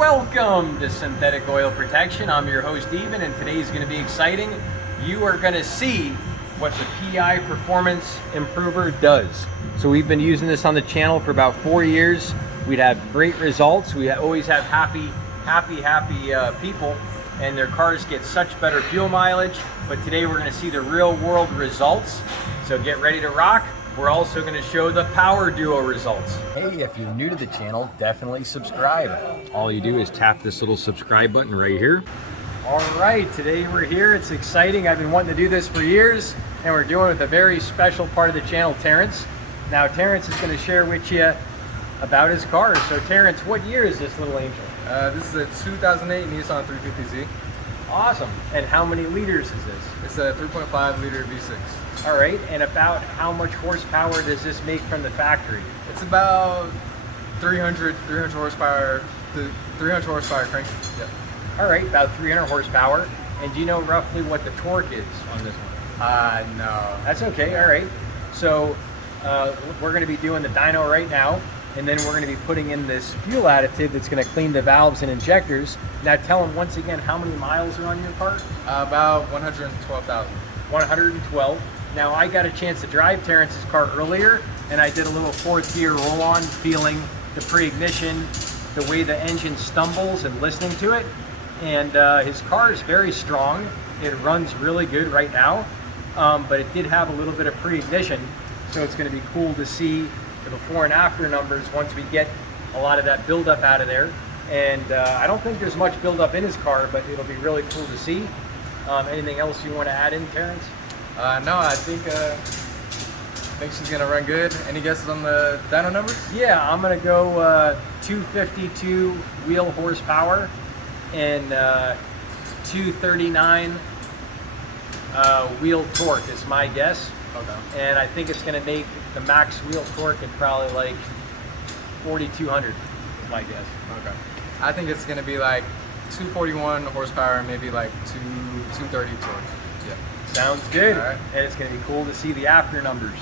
Welcome to Synthetic Oil Protection. I'm your host Eben, and today's going to be exciting. You are going to see what the PI Performance Improver does. So we've been using this on the channel for about 4 years. We'd have great results. We always have happy people, and their cars get such better fuel mileage. But today we're going to see the real world results. So get ready to rock. We're also going to show the Power Duo results. Hey, if you're new to the channel, definitely subscribe. All you do is tap this little subscribe button right here. All right, today we're here. It's exciting. I've been wanting to do this for years, and we're doing it with a very special part of the channel, Terrence. Now, Terrence is going to share with you about his car. So, Terrence, what year is this little angel? This is a 2008 Nissan 350Z. Awesome. And how many liters is this? It's a 3.5 liter V6. All right, and about how much horsepower does this make from the factory? It's about 300 horsepower to 300 horsepower crank. Yep. All right, about 300 horsepower. And do you know roughly what the torque is on this one? No. That's okay, all right. So we're gonna be doing the dyno right now, and then we're gonna be putting in this fuel additive that's gonna clean the valves and injectors. Now tell them once again how many miles are on your car? About 112,000. 112. Now, I got a chance to drive Terrence's car earlier, and I did a little fourth gear roll-on, feeling the pre-ignition, the way the engine stumbles and listening to it. And his car is very strong. It runs really good right now, but it did have a little bit of pre-ignition. So it's gonna be cool to see the before and after numbers once we get a lot of that buildup out of there. And I don't think there's much buildup in his car, but it'll be really cool to see. Anything else you want to add in, Terrence? No, I think she's gonna run good. Any guesses on the dyno numbers? Yeah, I'm gonna go 252 wheel horsepower and 239 wheel torque is my guess. Okay. And I think it's gonna make the max wheel torque at probably like 4,200 is my guess. Okay. I think it's gonna be like 241 horsepower, maybe like 230 torque. Yeah. Sounds good. All right. And it's going to be cool to see the after numbers.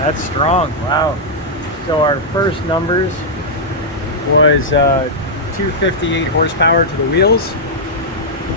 That's strong, wow. So our first numbers was 258 horsepower to the wheels,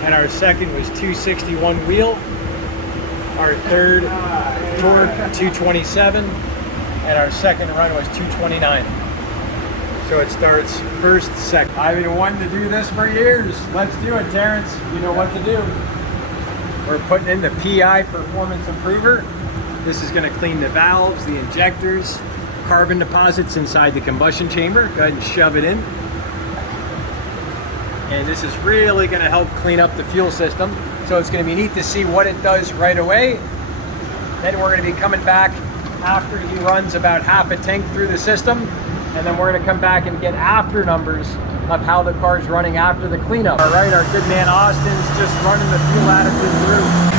and our second was 261 wheel. Our third torque 227, and our second run was 229. So it starts first, second. I've been wanting to do this for years. Let's do it, Terrence. You know what to do. We're putting in the PI Performance Improver. This is going to clean the valves, the injectors, carbon deposits inside the combustion chamber. Go ahead and shove it in. And this is really going to help clean up the fuel system. So it's going to be neat to see what it does right away. Then we're going to be coming back after he runs about half a tank through the system. And then we're going to come back and get after numbers of how the car's running after the cleanup. All right, our good man Austin's just running the fuel additive through.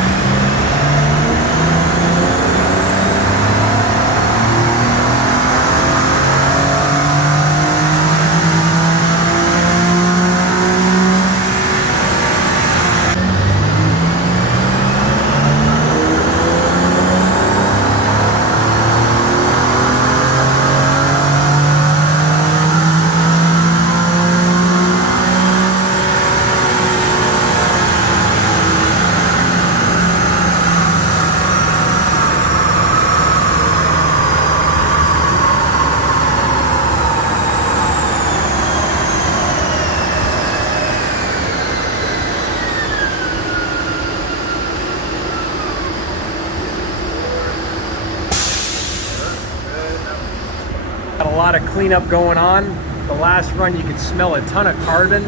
Got a lot of cleanup going on. The last run you could smell a ton of carbon.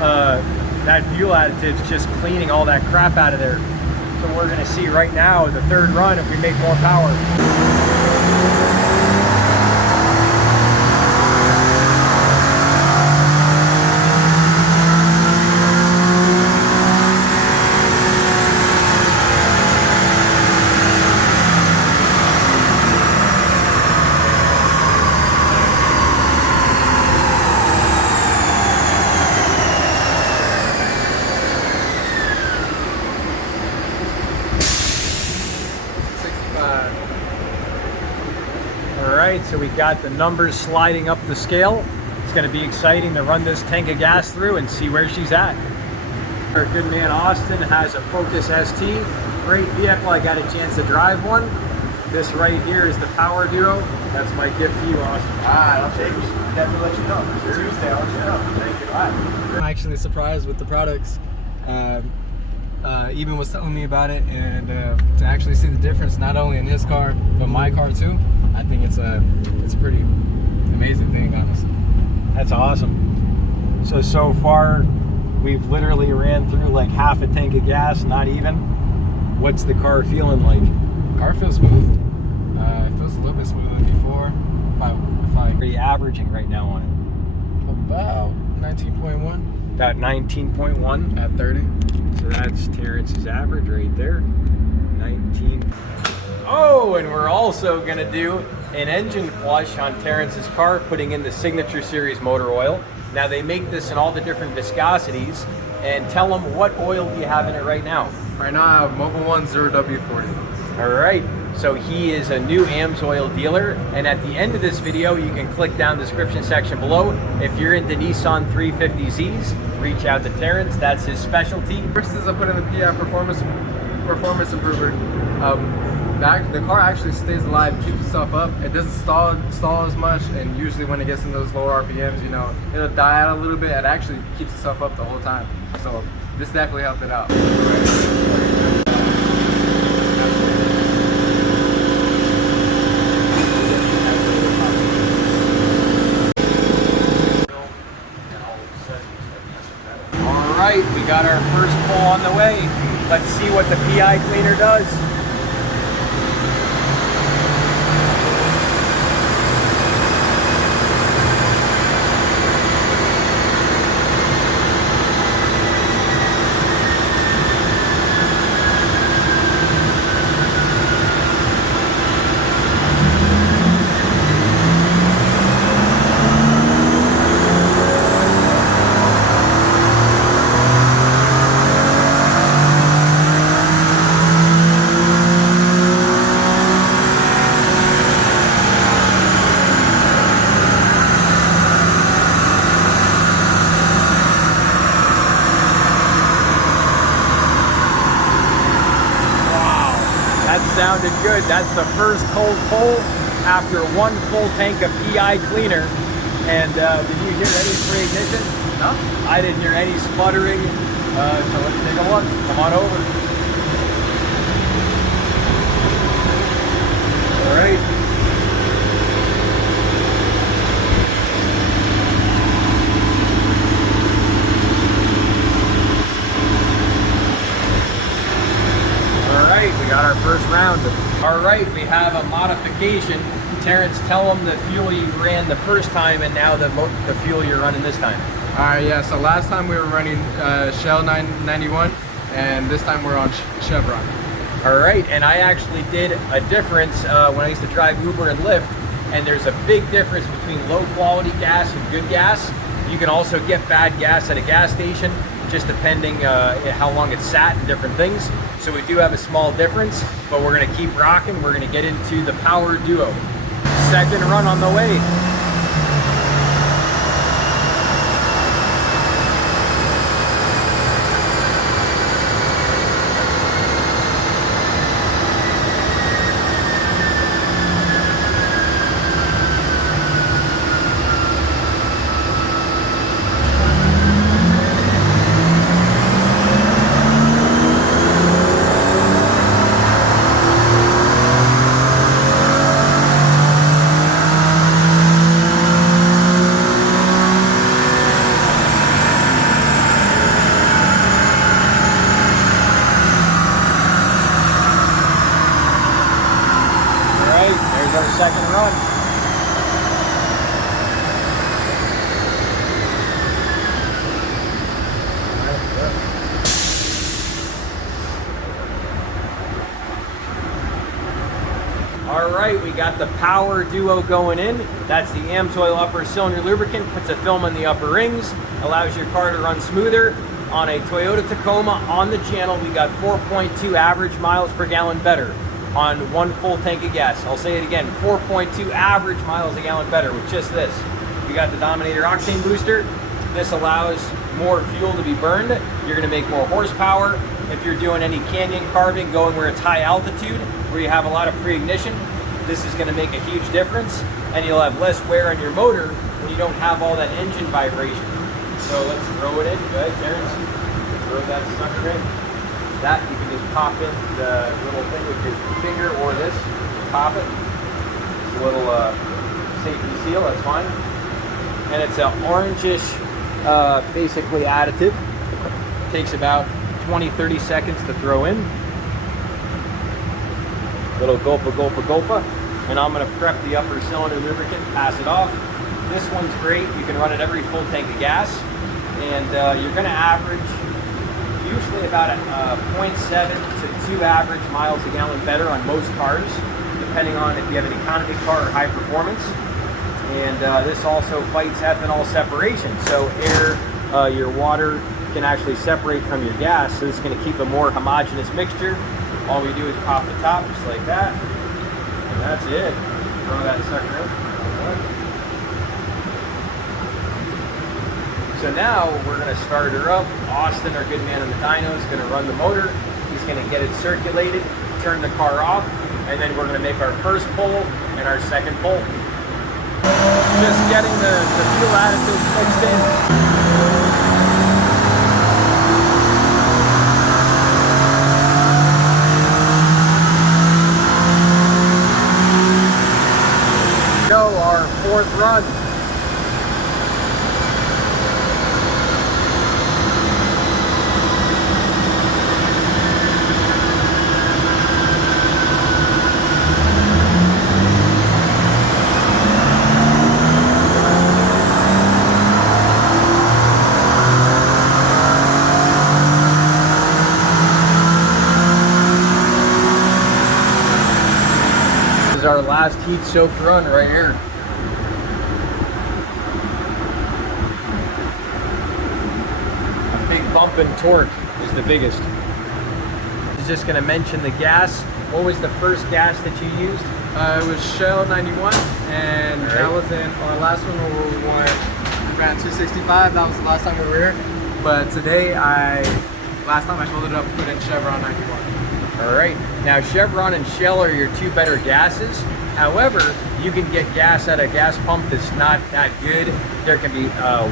That fuel additive's just cleaning all that crap out of there. So we're gonna see right now the third run if we make more power. All right, so we got the numbers sliding up the scale. It's gonna be exciting to run this tank of gas through and see where she's at. Our good man Austin has a Focus ST. Great vehicle, I got a chance to drive one. This right here is the Power Duo. That's my gift to you, Austin. I'll take it. Definitely let you know. Tuesday, I'll let you know. Thank you. All right. I'm actually surprised with the products. Eben was telling me about it, and to actually see the difference, not only in his car, but my car too, I think it's a pretty amazing thing, honestly. That's awesome. So far, we've literally ran through like half a tank of gas, not even. What's the car feeling like? The car feels smooth. It feels a little bit smoother than before. If I What are you averaging right now on it? about 19.1 About 19.1 at 30. So that's Terrence's average right there. 19. Oh, and we're also gonna do an engine flush on Terrence's car, putting in the Signature Series motor oil. Now they make this in all the different viscosities, and tell them what oil do you have in it right now? Right now I have Mobil 1 0W40. All right, so he is a new AMSOIL dealer, and at the end of this video, you can click down the description section below. If you're into Nissan 350Zs, reach out to Terrance, that's his specialty. First is I put in the PI performance improver. The car actually stays alive, keeps itself up. It doesn't stall as much, and usually when it gets in those lower RPMs, you know, it'll die out a little bit. It actually keeps itself up the whole time. So this definitely helped it out. All right, we got our first pull on the way. Let's see what the PI cleaner does. Sounded good. That's the first cold pull after one full tank of PI cleaner. And did you hear any pre-ignition? No? I didn't hear any sputtering. So let's take a look. Come on over. All right. We got our first round. All right, we have a modification. Terrence, tell them the fuel you ran the first time and now the fuel you're running this time. All right, yeah, so last time we were running Shell 991, and this time we're on Chevron. All right, and I actually did a difference when I used to drive Uber and Lyft, and there's a big difference between low quality gas and good gas. You can also get bad gas at a gas station, just depending how long it's sat and different things. So we do have a small difference, but we're gonna keep rocking. We're gonna get into the Power Duo. Second run on the way. Our second run. All right, we got the Power Duo going in. That's the AMSOIL upper cylinder lubricant, puts a film in the upper rings, allows your car to run smoother. On a Toyota Tacoma on the channel, we got 4.2 average miles per gallon better. on one full tank of gas. I'll say it again, 4.2 average miles a gallon better with just this. You got the Dominator octane booster. This allows more fuel to be burned. You're gonna make more horsepower. If you're doing any canyon carving, going where it's high altitude, where you have a lot of pre-ignition, this is gonna make a huge difference, and you'll have less wear on your motor when you don't have all that engine vibration. So let's throw it in. Go ahead, Terrence. Throw that sucker in. That you can just pop in the little thing with your finger or this. Pop it. It's a little safety seal, that's fine. And it's an orangish, basically additive. Takes about 20-30 seconds to throw in. Little gulpa, gulpa, gulpa. And I'm gonna prep the upper cylinder lubricant, pass it off. This one's great. You can run it every full tank of gas. And you're gonna average usually about a 0.7 to 2 average miles a gallon better on most cars, depending on if you have an economy car or high performance. And this also fights ethanol separation. So air, your water can actually separate from your gas. So it's gonna keep a more homogeneous mixture. All we do is pop the top just like that. And that's it. Throw that sucker in. So now we're gonna start her up. Austin, our good man on the dyno, is gonna run the motor. He's gonna get it circulated, turn the car off, and then we're gonna make our first pull and our second pull. Just getting the fuel additive mixed in. Go, our fourth run. Our last heat-soaked run right here. A big bump in torque is the biggest. I was just going to mention the gas. What was the first gas that you used? It was Shell 91, and that was in our last one where we ran 265. That was the last time we were here. But today, last time I filled it up, put in Chevron 91. All right, now Chevron and Shell are your two better gases. However, you can get gas at a gas pump that's not that good. There can be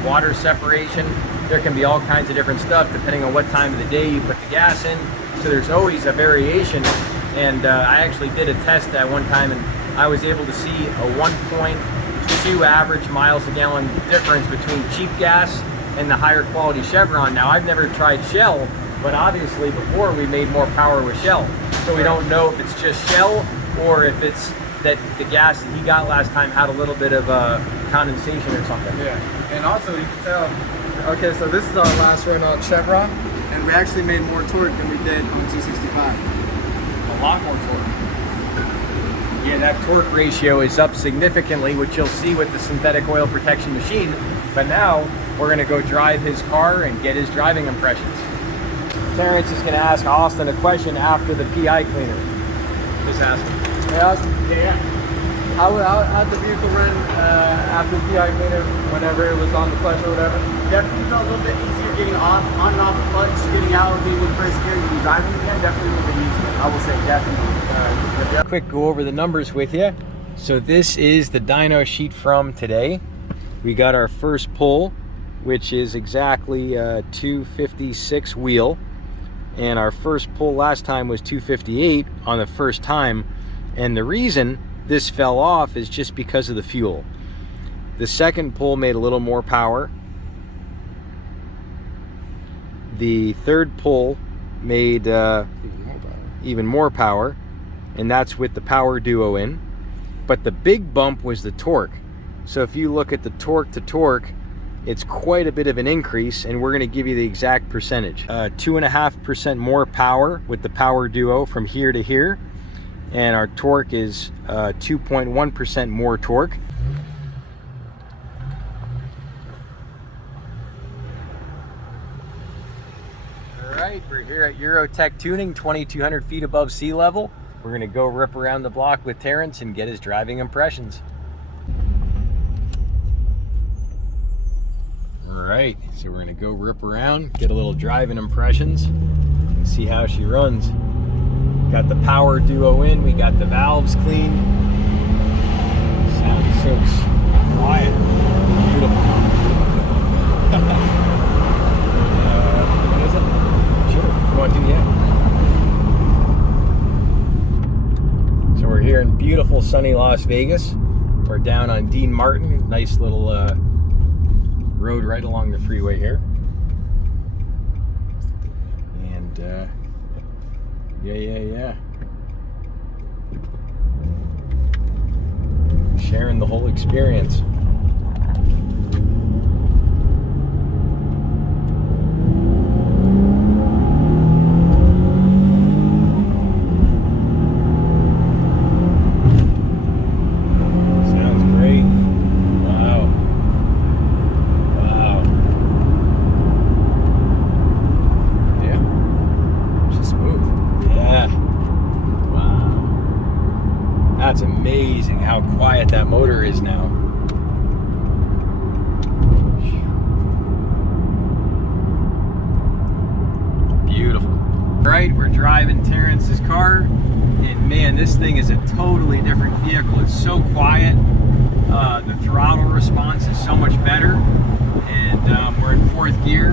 water separation. There can be all kinds of different stuff depending on what time of the day you put the gas in. So there's always a variation. And I actually did a test at one time, and I was able to see a 1.2 average miles a gallon difference between cheap gas and the higher quality Chevron. Now, I've never tried Shell, but obviously before we made more power with Shell. So we don't know if it's just Shell or if it's that the gas that he got last time had a little bit of condensation or something. Yeah, and also you can tell, okay, so this is our last run on Chevron, and we actually made more torque than we did on 265. A lot more torque. Yeah, that torque ratio is up significantly, which you'll see with the synthetic oil protection machine. But now we're gonna go drive his car and get his driving impressions. Terrence is going to ask Austin a question after the PI cleaner. Just ask him. Hey Austin. Yeah. How'd the vehicle run after the PI cleaner, whenever it was on the clutch or whatever? Definitely felt a little bit easier getting on and off the clutch, getting out, being with first gear, and driving again. Definitely a little bit easier. I will say definitely. Quick go over the numbers with you. So this is the dyno sheet from today. We got our first pull, which is exactly 256 wheel. And our first pull last time was 258 on the first time. And the reason this fell off is just because of the fuel. The second pull made a little more power. The third pull made even more power. And that's with the power duo in. But the big bump was the torque. So if you look at the torque to torque, it's quite a bit of an increase, and we're going to give you the exact percentage. 2.5% more power with the power duo from here to here, and our torque is 2.1% more torque. All right, we're here at Eurotech Tuning, 2,200 feet above sea level. we're gonna go rip around the block with Terrence and get his driving impressions. All right, so we're gonna go rip around, get a little driving impressions, and see how she runs. Got the power duo in, we got the valves clean. Sounds so quiet, beautiful. What is it? Sure, you want to do that? So we're here in beautiful sunny Las Vegas. We're down on Dean Martin, nice little road right along the freeway here. And yeah. Sharing the whole experience. That's amazing how quiet that motor is now. Beautiful. All right, we're driving Terrence's car, and man, this thing is a totally different vehicle. It's so quiet. The throttle response is so much better, and we're in 4th gear,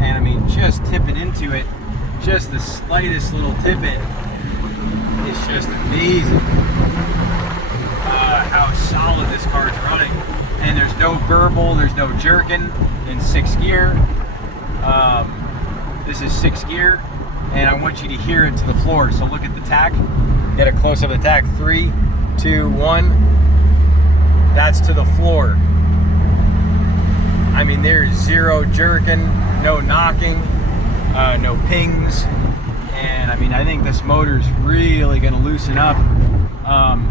and I mean, just tipping into it, just the slightest little tippet is just amazing. How solid this car is running, and there's no burble, there's no jerking in 6th gear. This is 6th gear, and I want you to hear it to the floor. So look at the tach, get a close-up of the tach. 3, 2, 1. That's to the floor. I mean, there's zero jerking, no knocking, no pings, and I mean, I think this motor's really going to loosen up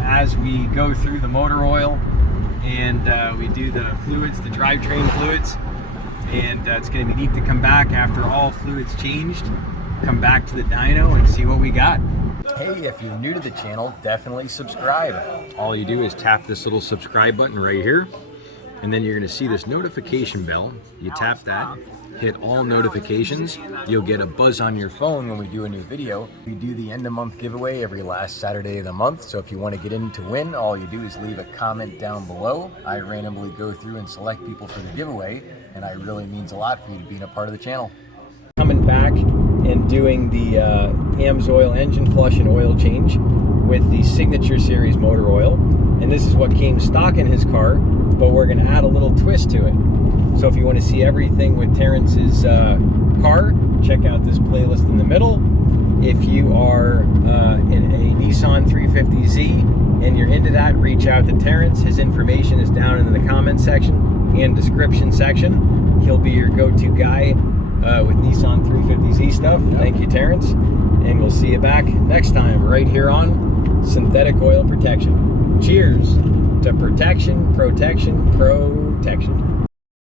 as we go through the motor oil and we do the fluids, the drivetrain fluids, and it's going to be neat to come back after all fluids changed, come back to the dyno and see what we got. Hey, if you're new to the channel, definitely subscribe. All you do is tap this little subscribe button right here, and then you're going to see this notification bell. You tap that, hit all notifications. You'll get a buzz on your phone when we do a new video. We do the end of month giveaway every last Saturday of the month. So if you want to get in to win, all you do is leave a comment down below. I randomly go through and select people for the giveaway, and it really means a lot for you to being a part of the channel. Coming back and doing the AMSOIL engine flush and oil change with the Signature Series motor oil. And this is what came stock in his car, but we're going to add a little twist to it. So if you want to see everything with Terrence's car, check out this playlist in the middle. If you are in a Nissan 350Z and you're into that, reach out to Terrance. His information is down in the comment section and description section. He'll be your go-to guy with Nissan 350Z stuff. Yep. Thank you, Terrance. And we'll see you back next time right here on Synthetic Oil Protection. Cheers to protection, protection, protection.